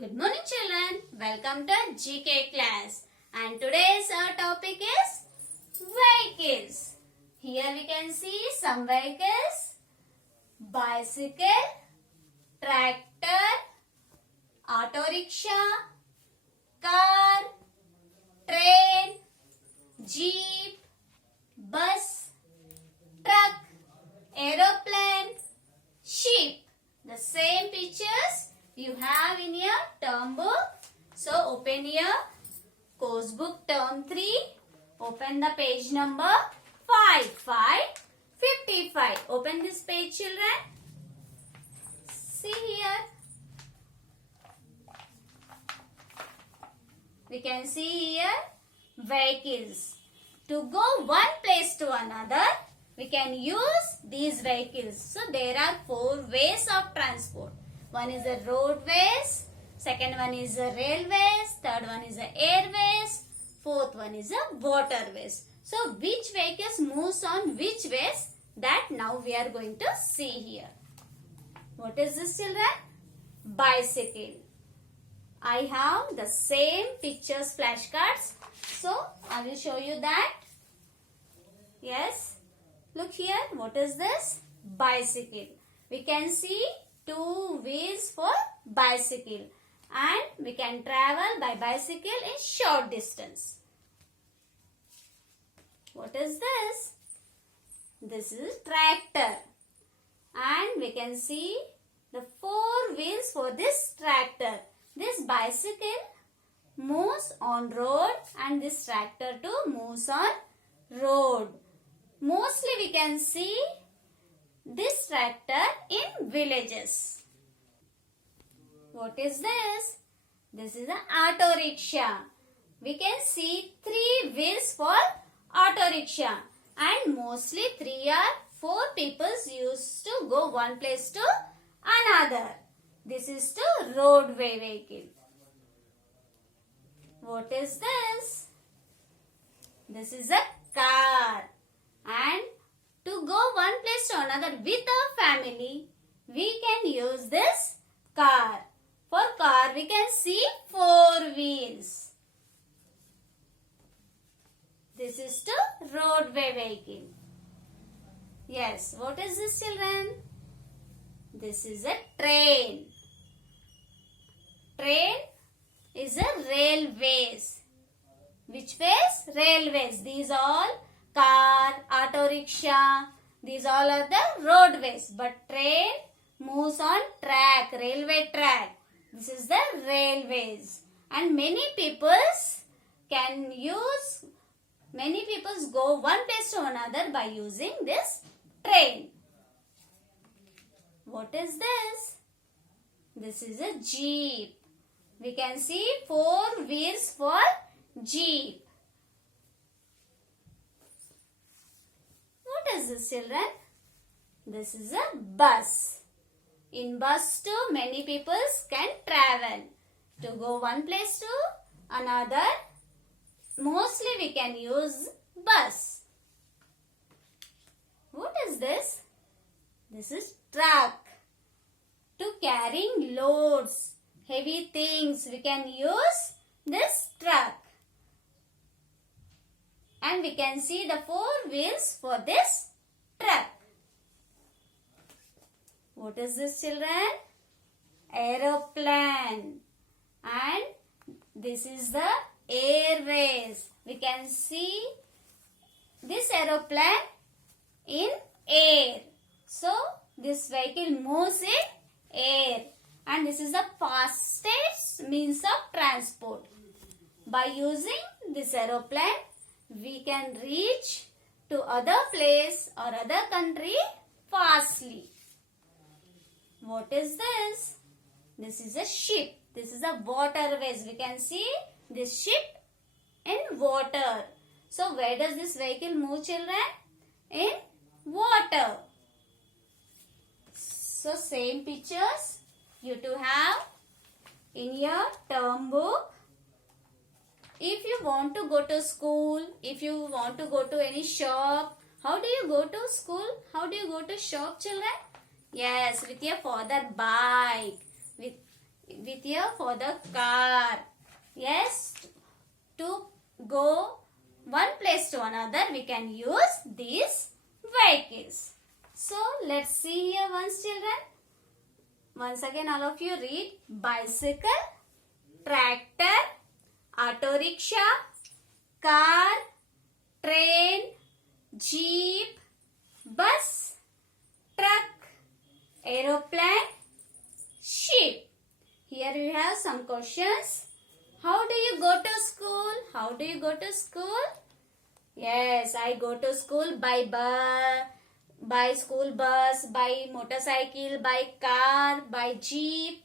Good morning children. Welcome to GK class. And today's our topic is vehicles. Here we can see some vehicles. Bicycle, tractor, auto rickshaw, car, train, jeep, bus, truck, aeroplane, sheep. The same pictures you have in your term book. So open your course book term 3. Open the page number 55. Open this page children. See here. We can see here vehicles. To go one place to another, we can use these vehicles. So there are 4 ways of transport. One is the roadways, second one is the railways, third one is the airways, fourth one is the waterways. So which vehicles moves on which ways, that now we are going to see here. What is this children? Bicycle. I have the same pictures flashcards. So I will show you that. Yes. Look here. What is this? Bicycle. We can see 2 wheels for bicycle. And we can travel by bicycle in short distance. What is this? This is tractor. And we can see the 4 wheels for this tractor. This bicycle moves on road and this tractor too moves on road. Mostly we can see this tractor in villages. What is this? This is an auto rickshaw. We can see 3 wheels for auto rickshaw. And mostly 3 or 4 people used to go one place to another. This is the roadway vehicle. What is this? This is a car. And to go one place to another with our family, we can use this car. For car, we can see 4 wheels. This is the roadway vehicle. Yes, what is this children? This is a train. Train is a railways. Which ways? Railways. These all car, auto rickshaw. These all are the roadways. But train moves on track, railway track. This is the railways. And many peoples go one place to another by using this train. What is this? This is a jeep. We can see 4 wheels for jeep. What is this children? This is a bus. In bus too many people can travel. To go one place to another, mostly we can use bus. What is this? This is truck. To carrying loads, heavy things, we can use this truck. And we can see the 4 wheels for this truck. What is this children? Aeroplane. And this is the airways. We can see this aeroplane in air. So this vehicle moves in air. And this is the fastest means of transport. By using this aeroplane, we can reach to other place or other country fastly. What is this? This is a ship. This is a waterways. We can see this ship in water. So where does this vehicle move children? In water. So same pictures you to have in your term book. If you want to go to school, if you want to go to any shop, how do you go to school? How do you go to shop children? Yes, with your father bike. with here for the car. Yes, to go one place to another, we can use these vehicles. So let's see here once, children. Once again, all of you read bicycle, tractor, auto rickshaw, car, train, jeep, bus, truck, aeroplane, ship. Here we have some questions. How do you go to school? How do you go to school? Yes, I go to school by bus, by school bus, by motorcycle, by car, by jeep.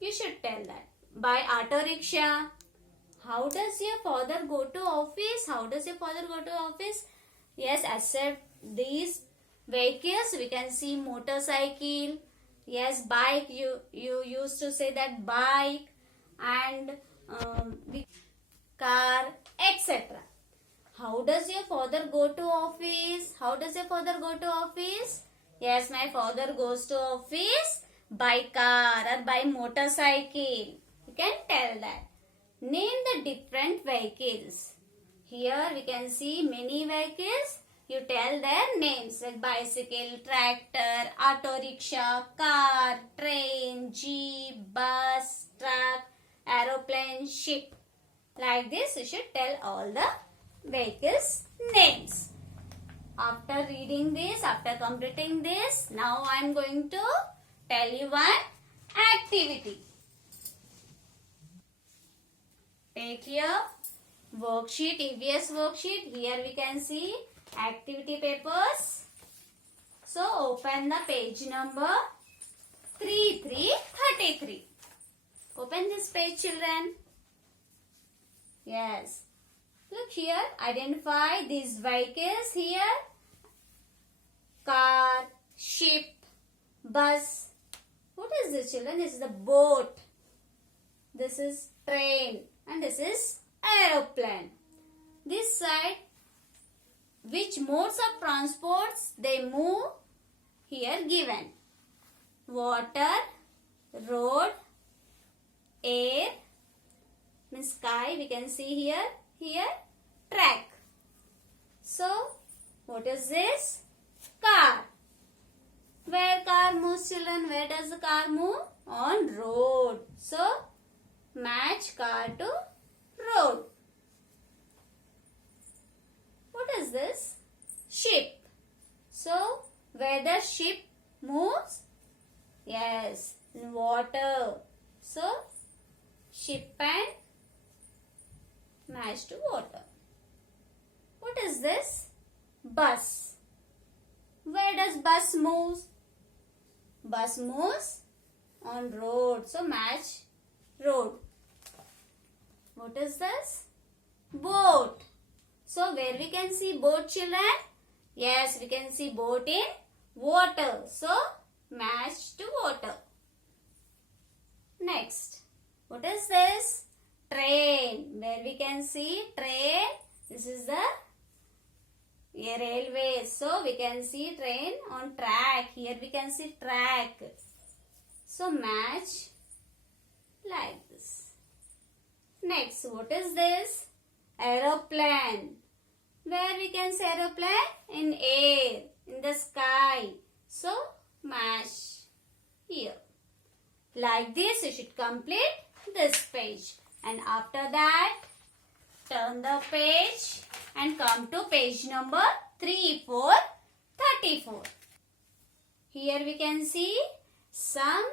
You should tell that. By auto rickshaw. How does your father go to office? How does your father go to office? Yes, except these vehicles, we can see motorcycle. Yes, bike. You used to say that bike and car, etc. How does your father go to office? How does your father go to office? Yes, my father goes to office by car or by motorcycle. You can tell that. Name the different vehicles. Here we can see many vehicles. You tell their names like bicycle, tractor, auto rickshaw, car, train, jeep, bus, truck, aeroplane, ship. Like this, you should tell all the vehicles names. After reading this, after completing this, now I am going to tell you one activity. Take here worksheet, EVS worksheet. Here we can see activity papers. So open the page number 3333. Open this page, children. Yes. Look here. Identify these vehicles here. Car, ship, bus. What is this, children? This is the boat. This is train. And this is aeroplane. This side, which modes of transports they move, here given. Water, road, air, means sky, we can see here, track. So, what is this? Car. Where car moves, children? Where does the car move? On road. So, match car to road. What is this? Ship. So, where the ship moves? Yes, in water. So, ship and match to water. What is this? Bus. Where does bus move? Bus moves on road. So, match road. What is this? Boat. So, where we can see boat, children? Yes, we can see boat in water. So, match to water. Next, what is this? Train. Where we can see train. This is the railway. So, we can see train on track. Here we can see track. So, match like this. Next, what is this? Aeroplane. Where we can see aeroplane? In air, in the sky. So, match here. Like this, you should complete this page. And after that, turn the page and come to page number 3434. Here we can see some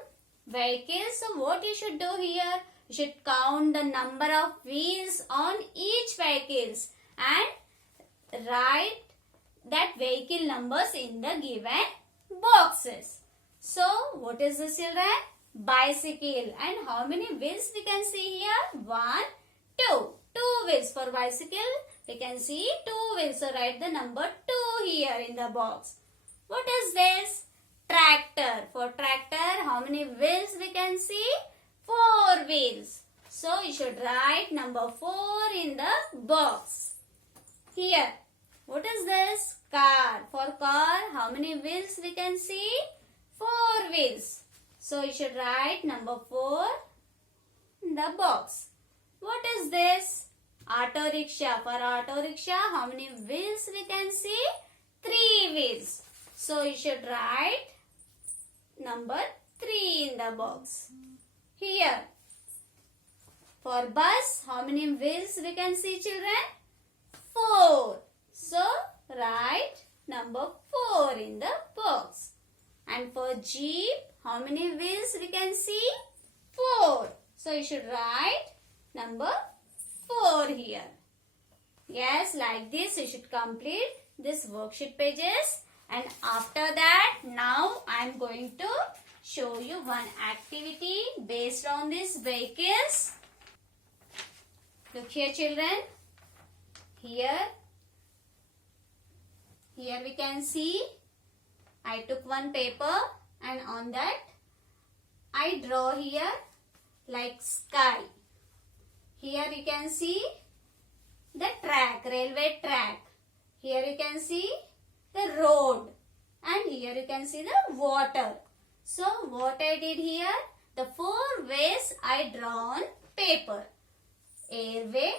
vehicles. So, what you should do here? You should count the number of wheels on each vehicles and write that vehicle numbers in the given boxes. So, what is this, children? Bicycle. And how many wheels we can see here? 1, 2. 2 wheels for bicycle. We can see 2 wheels. So, write the number 2 here in the box. What is this? Tractor. For tractor, how many wheels we can see? 4 wheels. So, you should write number 4 in the box. Here, what is this? Car. For car, how many wheels we can see? 4 wheels. So you should write number 4 in the box. What is this? Auto rickshaw. For auto rickshaw, how many wheels we can see? 3 wheels. So you should write number 3 in the box. Here. For bus, how many wheels we can see, children? 4. So write number 4 in the box. And for jeep, how many wheels we can see? 4. So you should write number 4 here. Yes, like this you should complete this worksheet pages. And after that, now I am going to show you one activity based on these vehicles. Look here, children. Here we can see I took one paper and on that I draw here like sky. Here you can see the track, railway track. Here you can see the road and here you can see the water. So what I did here, the 4 ways I draw on paper: airway,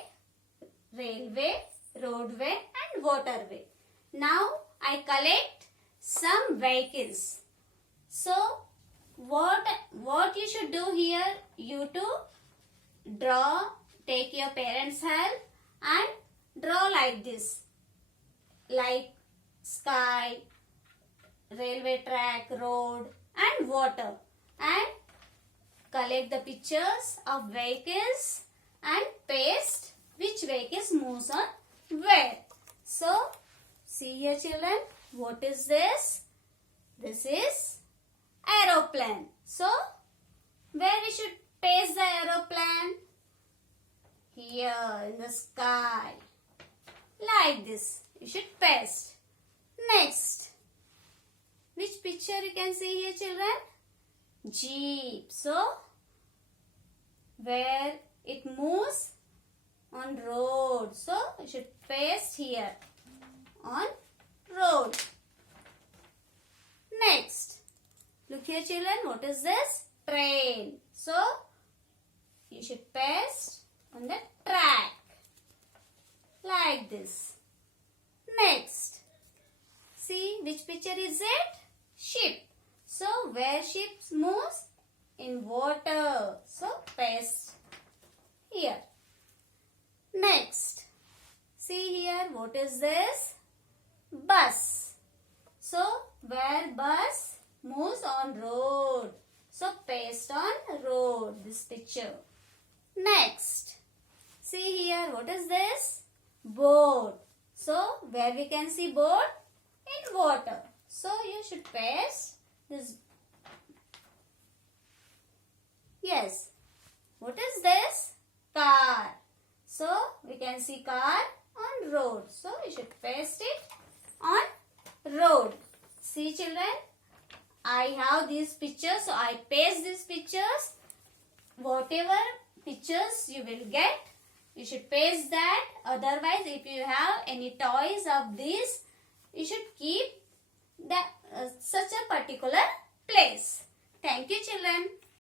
railway, roadway and waterway. Now I collect some vehicles. So what you should do here, you to draw, take your parents' help and draw like this, like sky, railway track, road and water, and collect the pictures of vehicles and paste which vehicles moves on where. So see here, children, what is this? This is aeroplane. So where we should paste the aeroplane? Here in the sky. Like this you should paste. Next, which picture you can see here, children? Jeep. So where it moves on road, so you should paste here on road. Next, look here, children, what is this? Train. So you should paste on the track like this. Next, see which picture is it? Ship. So where ships moves? In water. So paste here. Next, see here, what is this? Bus. So where bus moves on road. So paste on road, this picture. Next, see here, what is this? Boat. So where we can see boat? In water. So you should paste this. Yes. What is this? Car. So we can see car on road. So you should paste it on road. See, children, I have these pictures. So I paste these pictures. Whatever pictures you will get, you should paste that. Otherwise, if you have any toys of these, you should keep that such a particular place. Thank you, children.